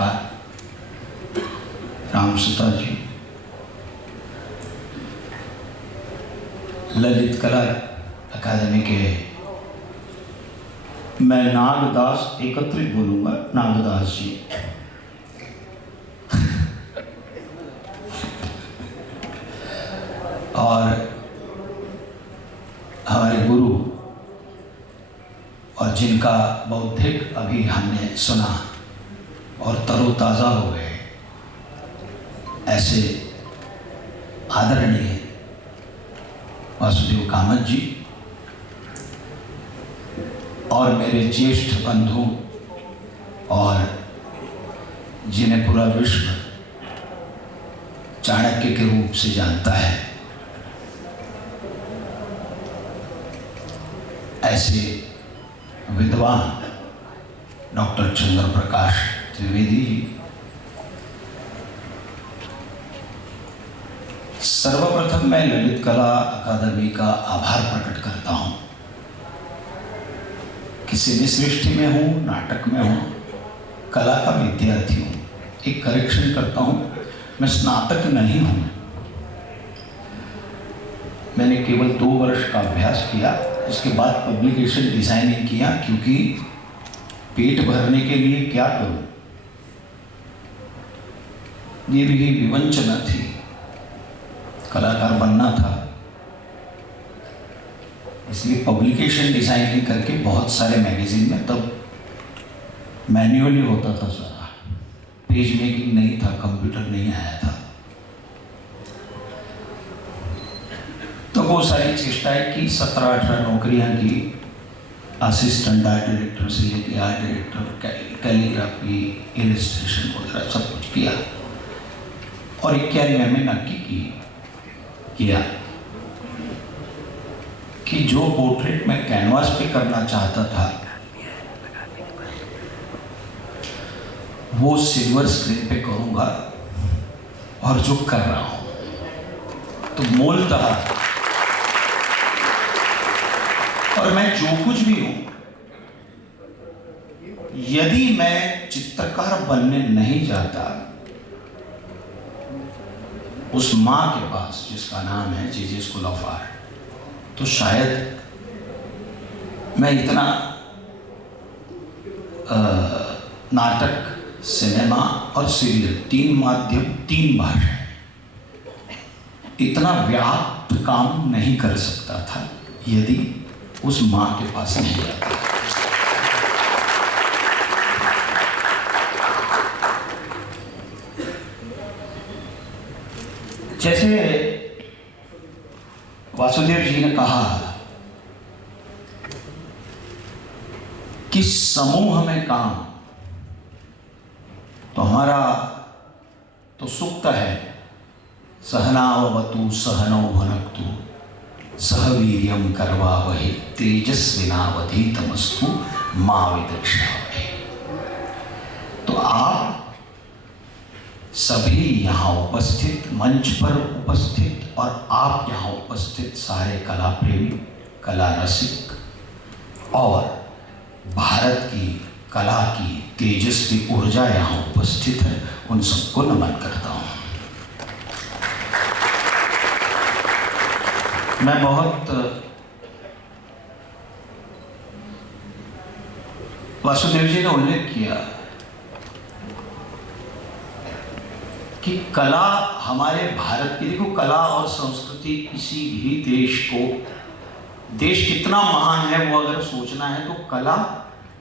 नमस्कार। रामसुता जी, ललित कला अकादमी के, मैं नागदास एकत्रित बोलूंगा, नागदास जी, और हमारे गुरु, और जिनका बौद्धिक अभी हमने सुना और तरोताज़ा हो गए, ऐसे आदरणीय वासुदेव कामत जी और मेरे ज्येष्ठ बंधु और जिन्हें पूरा विश्व चाणक्य के रूप से जानता है, ऐसे विद्वान डॉक्टर चंद्र प्रकाश त्रिवेदी जी, सर्वप्रथम मैं ललित कला अकादमी का आभार प्रकट करता हूँ। किसी भी सृष्टि में हूँ, नाटक में हूँ, कला का विद्यार्थी हूँ। एक करेक्शन करता हूँ, मैं स्नातक नहीं हूँ। मैंने केवल 2 वर्ष का अभ्यास किया, इसके बाद पब्लिकेशन डिजाइनिंग किया, क्योंकि पेट भरने के लिए क्या करूं, ये भी विवंचना थी, कलाकार बनना था, इसलिए पब्लिकेशन डिजाइनिंग करके बहुत सारे मैगजीन में, तब मैन्युअली होता था सारा, पेज मेकिंग नहीं था, कंप्यूटर नहीं आया था। तो वो सारी चेष्टाएं की, 17-18 नौकरियां की, असिस्टेंट आर्ट डायरेक्टर से लेकर आर्ट डायरेक्टर, कैलीग्राफी, इलस्ट्रेशन वगैरह सब कुछ किया, और 91 में नक्की किया कि जो पोर्ट्रेट मैं कैनवास पे करना चाहता था वो सिल्वर स्क्रीन पे करूंगा, और जो कर रहा हूं। तो मूलतः, और मैं जो कुछ भी हूं, यदि मैं चित्रकार बनने नहीं जाता, उस मां के पास जिसका नाम है जे स्कूल ऑफ आर्ट, तो शायद मैं इतना नाटक, सिनेमा और सीरियल, 3 माध्यम, 3 भाषाएं, इतना व्याप्त काम नहीं कर सकता था यदि उस मां के पास नहीं जाता। जैसे वासुदेव जी ने कहा कि समूह में काम, तो हमारा तो सूक्त है, सहनावतु सहनौ भुनक्तु सह वीर्यं करवावहै तेजस्विनावधीतमस्तु मा विद्विषावहै। तो आप सभी यहाँ उपस्थित, मंच पर उपस्थित, और आप यहाँ उपस्थित सारे कला प्रेमी, कला रसिक और भारत की कला की तेजस्वी ऊर्जा यहाँ उपस्थित है, उन सबको नमन करता हूँ। मैं बहुत, वासुदेव जी ने उल्लेख किया कि कला हमारे भारत की, देखो कला और संस्कृति किसी भी देश को, देश कितना महान है वो अगर सोचना है तो कला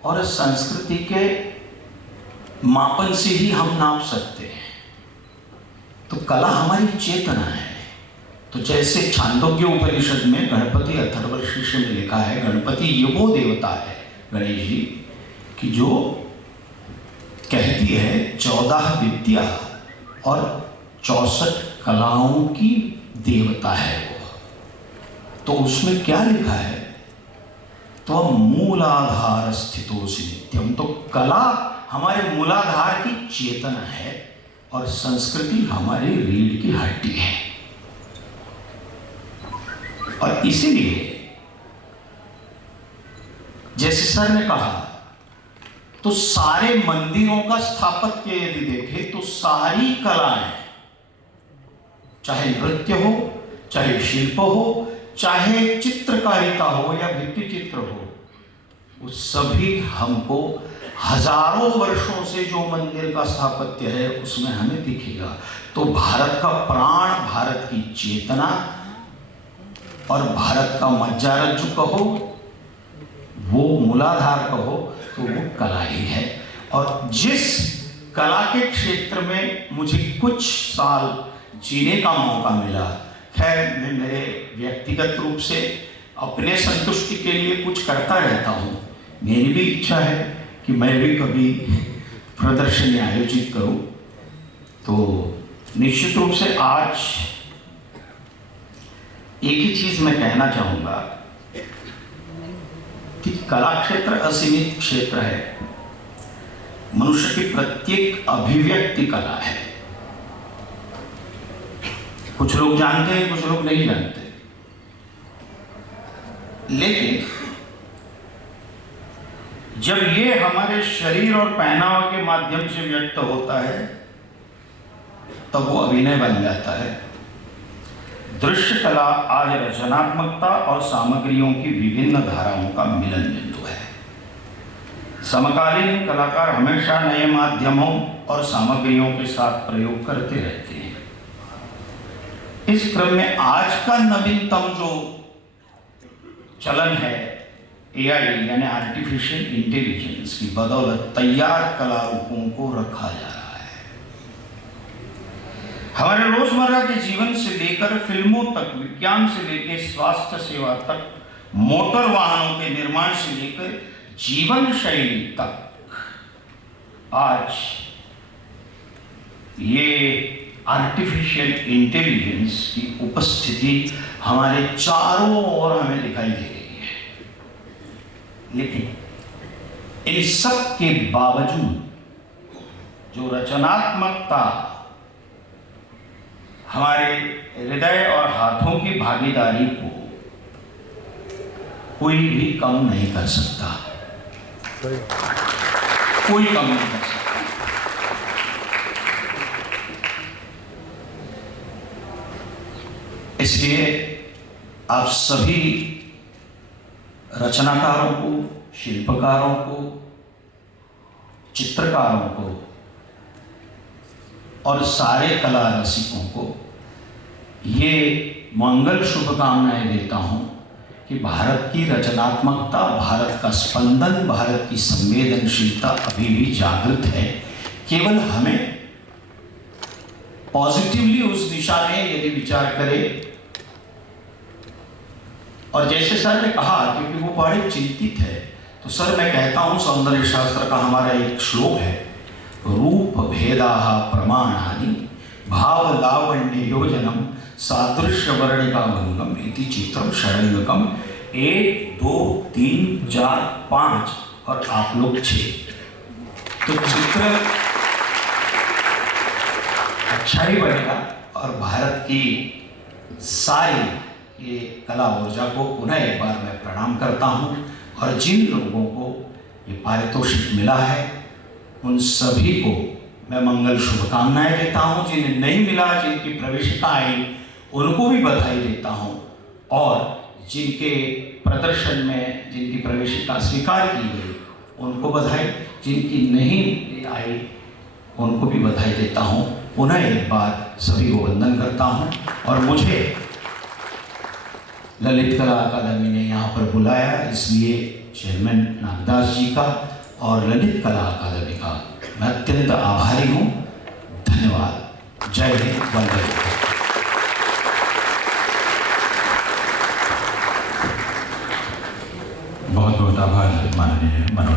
और संस्कृति के मापन से ही हम नाप सकते हैं। तो कला हमारी चेतना है। तो जैसे छांदोग्य उपनिषद में गणपति अथर्वशीर्ष में लिखा है, गणपति ये वो देवता है, गणेश जी, कि जो कहती है 14 विद्या और 64 कलाओं की देवता है वो। तो उसमें क्या लिखा है, तो मूलाधार स्थितोसि नित्यम। तो कला हमारे मूलाधार की चेतना है और संस्कृति हमारी रीढ़ की हड्डी है। और इसीलिए जैसे सर ने कहा तो सारे मंदिरों का स्थापत्य यदि देखें तो सारी कलाएं, चाहे नृत्य हो, चाहे शिल्प हो, चाहे चित्रकारिता हो या भित्ति चित्र हो, वो सभी हमको हजारों वर्षों से जो मंदिर का स्थापत्य है उसमें हमें दिखेगा। तो भारत का प्राण, भारत की चेतना और भारत का मज्जारज्जु कहो, वो मूलाधार कहो, तो वो कला ही है। और जिस कला के क्षेत्र में मुझे कुछ साल जीने का मौका मिला, खैर मैं मेरे व्यक्तिगत रूप से अपने संतुष्टि के लिए कुछ करता रहता हूँ। मेरी भी इच्छा है कि मैं भी कभी प्रदर्शनी आयोजित करूं। तो निश्चित रूप से आज एक ही चीज मैं कहना चाहूंगा कि कला क्षेत्र असीमित क्षेत्र है। मनुष्य की प्रत्येक अभिव्यक्ति कला है। कुछ लोग जानते हैं, कुछ लोग नहीं जानते, लेकिन जब ये हमारे शरीर और पहनावा के माध्यम से व्यक्त होता है तब वो अभिनय बन जाता है। दृश्य कला आज रचनात्मकता और सामग्रियों की विभिन्न धाराओं का मिलन बिंदु है। समकालीन कलाकार हमेशा नए माध्यमों और सामग्रियों के साथ प्रयोग करते रहते हैं। इस क्रम में आज का नवीनतम जो चलन है, एआई यानी आर्टिफिशियल इंटेलिजेंस की बदौलत तैयार कला रूपों को रखा जा रहा है। हमारे रोजमर्रा के जीवन से लेकर फिल्मों तक, विज्ञान से लेकर स्वास्थ्य सेवा तक, मोटर वाहनों के निर्माण से लेकर जीवन शैली तक, आज ये आर्टिफिशियल इंटेलिजेंस की उपस्थिति हमारे चारों ओर हमें दिखाई दे रही है। लेकिन इन सब के बावजूद जो रचनात्मकता हमारे हृदय और हाथों की भागीदारी को कोई भी कम नहीं कर सकता, कोई कम नहीं कर सकता। इसलिए आप सभी रचनाकारों को, शिल्पकारों को, चित्रकारों को और सारे कला रसिकों को ये मंगल शुभकामनाएं देता हूं कि भारत की रचनात्मकता, भारत का स्पंदन, भारत की संवेदनशीलता अभी भी जागृत है। केवल हमें पॉजिटिवली उस दिशा में यदि विचार करें, और जैसे सर ने कहा क्योंकि वो बड़े चिंतित है, तो सर मैं कहता हूं सौंदर्य शास्त्र का हमारा एक श्लोक है, रूप भेदाः प्रमाणानि भाव लावण्य योजनम सादृश्य वर्णिका भंगम इति चित्रम षडंगकम। 1 2 3 4 5 और आप लोग 6। तो चित्र अच्छा ही बनेगा और भारत की सारी ये कला ऊर्जा को पुनः एक बार मैं प्रणाम करता हूँ। और जिन लोगों को ये पारितोषिक मिला है उन सभी को मैं मंगल शुभकामनाएं देता हूँ। जिन्हें नहीं मिला, जिनकी प्रवेशिका आई, उनको भी बधाई देता हूँ। और जिनके प्रदर्शन में जिनकी प्रवेशिका स्वीकार की गई उनको बधाई, जिनकी नहीं आई उनको भी बधाई देता हूँ। पुनः एक बार सभी को वंदन करता हूँ। और मुझे ललित कला अकादमी ने यहाँ पर बुलाया, इसलिए चेयरमैन नागदास जी का और ललित कला अकादमी का मैं अत्यंत आभारी हूँ। धन्यवाद। जय हिंद, वंदे मातरम। बहुत बहुत आभार माननीय मनोज।